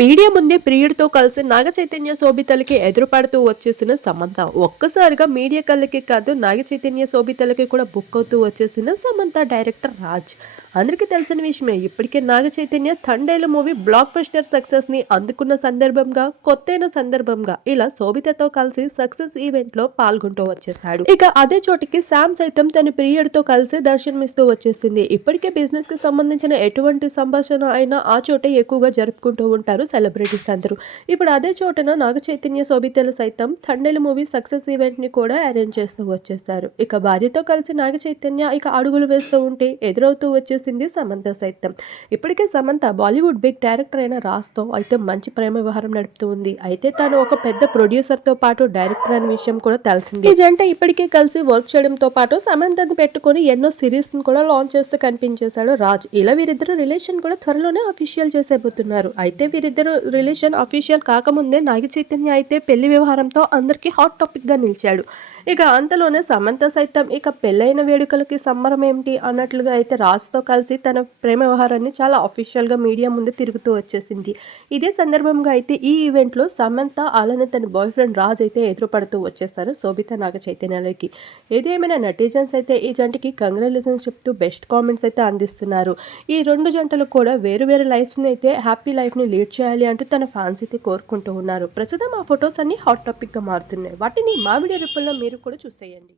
Media ముందే ప్రియుడితో కలిసి నాగ చైతన్య శోభితలకి ఎదురుపడుతూ వచ్చేసిన సమంత. ఒక్కసారిగా మీడియా కళ్ళకి కాదు నాగ చైతన్య శోభితలకి కూడా బుక్ అవుతూ వచ్చేసిన సమంత డైరెక్టర్ రాజ్. అందరికీ తెలిసిన విషయమే ఇప్పటికే Naga Chaitanya Thandel movie blockbuster సక్సెస్ని అందుకున్న సందర్భంగా కొత్తైన సందర్భంగా ఇలా శోభితతో కలిసి సక్సెస్ ఈవెంట్లో పాల్గొంటూ వచ్చేసాడు ఇక అదే చోటికి శామ్ సైతం తన ప్రియుడితో కలిసి దర్శనమిస్తూ వచ్చేసింది. ఇప్పటికే బిజినెస్కి సంబంధించిన ఎటువంటి సంభాషణ అయినా ఆ చోటే ఎక్కువగా జరుపుకుంటూ ఉంటారు సెలబ్రిటీస్ అందరూ. ఇప్పుడు అదే చోటన నాగ చైతన్య శోభితలు సైతం థండేలు మూవీ సక్సెస్ ఈవెంట్ని కూడా అరేంజ్ చేస్తూ వచ్చేసారు ఇక భార్యతో కలిసి నాగ చైతన్య ఇక అడుగులు వేస్తూ ఉంటే ఎదురవుతూ వచ్చేసి చేసింది సమంత సైతం. ఇప్పటికే సమంత బాలీవుడ్ బిగ్ డైరెక్టర్ అయిన రాజ్తో అయితే మంచి ప్రేమ వ్యవహారం నడుపుతూ ఉంది. అయితే తాను ఒక పెద్ద ప్రొడ్యూసర్తో పాటు డైరెక్టర్ అనే విషయం కూడా తెలిసింది. ఈ జంట ఇప్పటికే కలిసి వర్క్ చేయడంతో పాటు సమంతని పెట్టుకొని ఎన్నో సిరీస్ని కూడా లాంచ్ చేస్తూ కనిపించేశాడు రాజ్. ఇలా వీరిద్దరు రిలేషన్ కూడా త్వరలోనే అఫీషియల్ చేసేబోతున్నారు అయితే వీరిద్దరు రిలేషన్ అఫీషియల్ కాకముందే నాగి చైతన్య అయితే పెళ్ళి వ్యవహారంతో అందరికీ హాట్ టాపిక్గా నిలిచాడు. ఇక అంతలోనే సమంత సైతం ఇక పెళ్ళైన వేడుకలకి సంబరం ఏమిటి అన్నట్లుగా అయితే రాజ్తో కలిసి కలిసి తన ప్రేమ వ్యవహారాన్ని చాలా అఫీషియల్గా మీడియా ముందు తిరుగుతూ వచ్చేసింది. ఇదే సందర్భంగా అయితే ఈ ఈవెంట్లో సమంత అలానే తన బాయ్ ఫ్రెండ్ రాజ్ అయితే ఎదురుపడుతూ వచ్చేసారు శోభిత నాగ చైతన్యాలకి. ఏదేమైనా నెటిజన్స్ అయితే ఈ జంటకి కంగ్రాచులేషన్స్ చెప్తూ బెస్ట్ కామెంట్స్ అయితే అందిస్తున్నారు. ఈ రెండు జంటలు కూడా వేరు వేరు లైఫ్స్ని అయితే హ్యాపీ లైఫ్ని లీడ్ చేయాలి అంటూ తన ఫ్యాన్స్ అయితే కోరుకుంటూ ఉన్నారు. ప్రస్తుతం ఆ ఫొటోస్ అన్ని హాట్ టాపిక్గా మారుతున్నాయి. వాటిని మామిడి రూపంలో మీరు కూడా చూసేయండి.